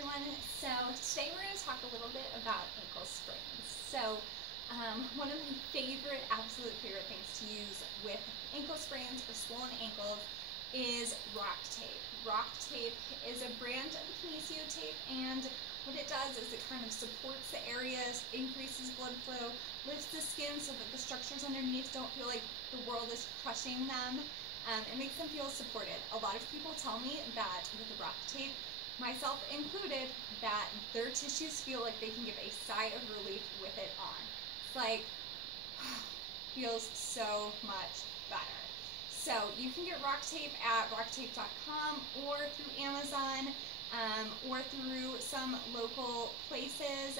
everyone. So today we're going to talk a little bit about ankle sprains. So one of my absolute favorite things to use with ankle sprains or swollen ankles is rock tape. Rock tape is a brand of kinesio tape, and what it does is it kind of supports the areas, increases blood flow, lifts the skin so that the structures underneath don't feel like the world is crushing them. It makes them feel supported. A lot of people tell me that with the rock tape, myself included, that their tissues feel like they can give a sigh of relief with it on. It's like, feels so much better. So you can get rock tape at rocktape.com or through Amazon, or through some local places,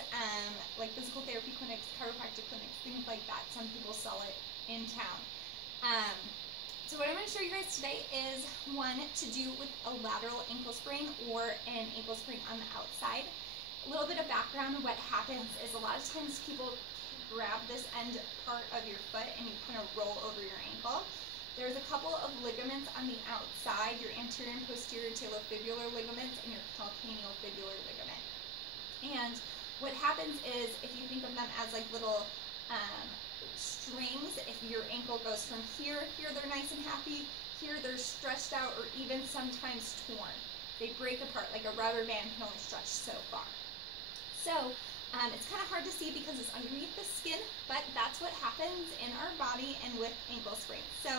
like physical therapy clinics, chiropractic clinics, things like that. Some people sell it in town. So what I'm going to show you guys today is one to do with a lateral ankle sprain or an ankle sprain on the outside. A little bit of background. What happens is a lot of times people grab this end part of your foot and you kind of roll over your ankle. There's a couple of ligaments on the outside, your anterior and posterior talofibular ligaments and your calcaneofibular ligament. And what happens is, if you think of them as like little strings, if your ankle goes from here they're nice and happy, here they're stretched out or even sometimes torn. They break apart, like a rubber band can only stretch so far. So it's kind of hard to see because it's underneath the skin, but that's what happens in our body and with ankle sprains. So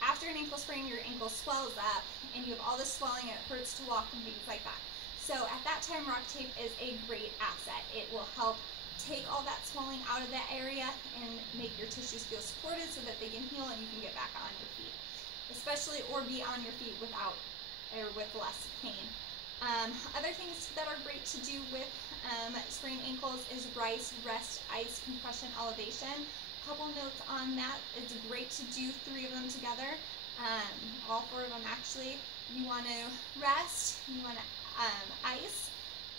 after an ankle sprain, your ankle swells up and you have all this swelling and it hurts to walk and things like that. So at that time, rock tape is a great asset. It will help take all that swelling out of that area and make your tissues feel supported so that they can heal and you can get back on your feet, especially, or be on your feet without or with less pain. Other things that are great to do with sprained ankles is rest, ice, compression, elevation. Couple notes on that. It's great to do 3 of them together, all 4 of them actually. You want to rest, you want to ice,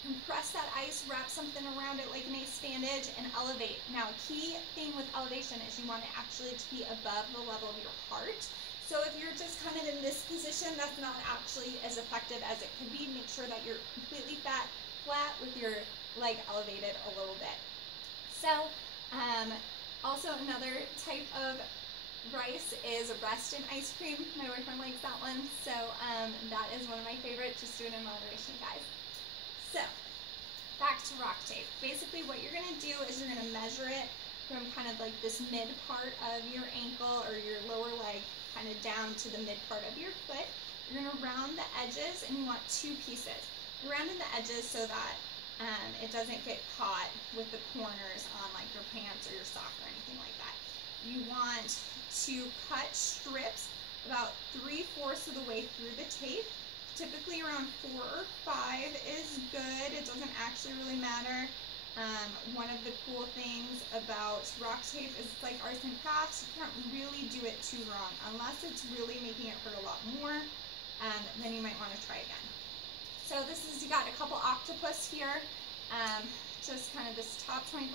compress that ice, wrap something around it like an ace bandage, and elevate. Now, a key thing with elevation is you want it actually to be above the level of your heart. So if you're just kind of in this position, that's not actually as effective as it could be. Make sure that you're completely flat with your leg elevated a little bit. So, also another type of rice is rest and ice cream. My boyfriend likes that one, so that is one of my favorites. Just do it in moderation, guys. So, back to rock tape. Basically what you're going to do is you're going to measure it from kind of like this mid part of your ankle or your lower leg kind of down to the mid part of your foot. You're going to round the edges and you want 2 pieces. You're rounding the edges so that it doesn't get caught with the corners on like your pants or your sock or anything like that. You want to cut strips about 3/4 of the way through the tape. Typically around 4 or 5 is good. It doesn't actually really matter. One of the cool things about rock tape is it's like arts and crafts. You can't really do it too wrong. Unless it's really making it hurt a lot more, then you might want to try again. So this is, you got a couple octopus here. Just kind of this top 25%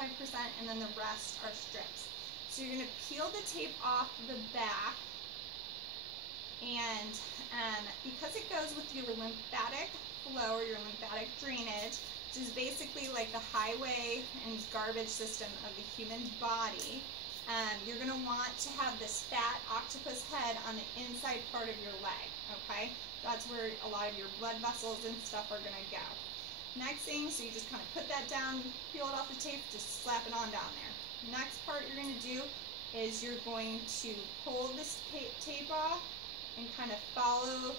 and then the rest are strips. So you're going to peel the tape off the back. And because it goes with your lymphatic flow or your lymphatic drainage, which is basically like the highway and garbage system of the human body, you're going to want to have this fat octopus head on the inside part of your leg, okay? That's where a lot of your blood vessels and stuff are going to go. Next thing, so you just kind of put that down, peel it off the tape, just slap it on down there. Next part you're going to do is you're going to pull this tape off and kind of follow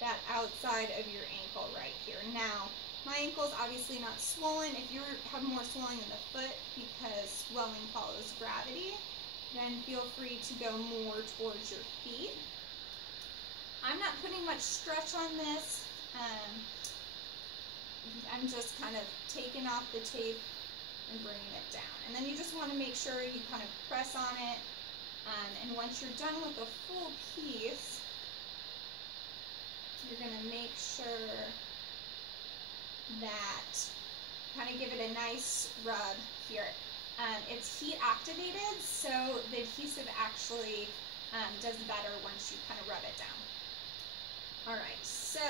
that outside of your ankle right here. Now, my ankle is obviously not swollen. If you have more swelling in the foot because swelling follows gravity, then feel free to go more towards your feet. I'm not putting much stretch on this. I'm just kind of taking off the tape and bringing it down. And then you just want to make sure you kind of press on it. And once you're done with the full piece, you're going to make sure that kind of give it a nice rub here. It's heat activated, so the adhesive actually does better once you kind of rub it down. Alright, so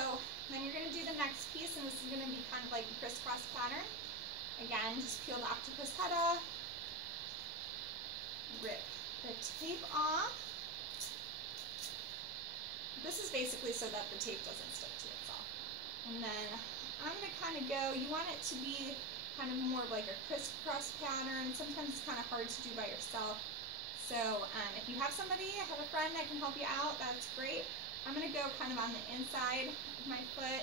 Then you're going to do the next piece, and this is going to be kind of like a crisscross pattern. Again, just peel the octopus head off, rip the tape off. This is basically so that the tape doesn't stick to itself. And then I'm going to kind of go, you want it to be kind of more like a crisscross pattern. Sometimes it's kind of hard to do by yourself. So if you have somebody, have a friend that can help you out, that's great. I'm going to go kind of on the inside of my foot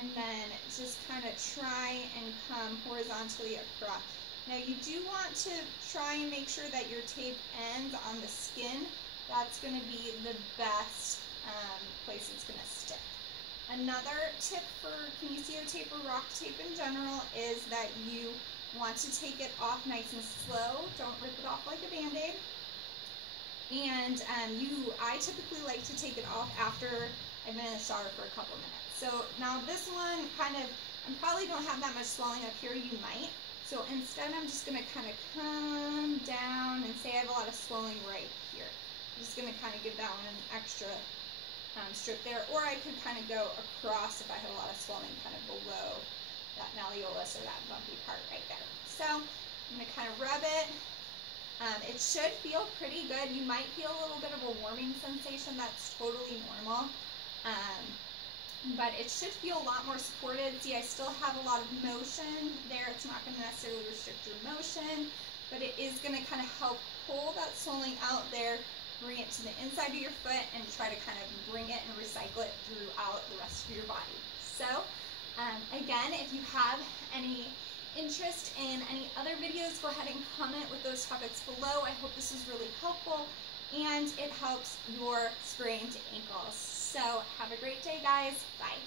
and then just kind of try and come horizontally across. Now you do want to try and make sure that your tape ends on the skin. That's going to be the best place it's going to stick. Another tip for kinesio tape or rock tape in general is that you want to take it off nice and slow. Don't rip it off like a Band-Aid. And I typically like to take it off after I've been in the shower for a couple minutes. So now this one I probably don't have that much swelling up here, you might. So instead I'm just going to kind of come down and say I have a lot of swelling right here. I'm just going to kind of give that one an extra strip there, or I could kind of go across if I had a lot of swelling kind of below that malleolus or that bumpy part right there. So I'm going to kind of rub it. It should feel pretty good. You might feel a little bit of a warming sensation. That's totally normal. But it should feel a lot more supported. See, I still have a lot of motion there. It's not going to necessarily restrict your motion, but it is going to kind of help pull that swelling out there, bring it to the inside of your foot, and try to kind of bring it and recycle it throughout the rest of your body. So, again, if you have any interest in any other videos, go ahead and comment with those topics below. I hope this was really helpful and it helps your sprained ankles. So have a great day, guys. Bye.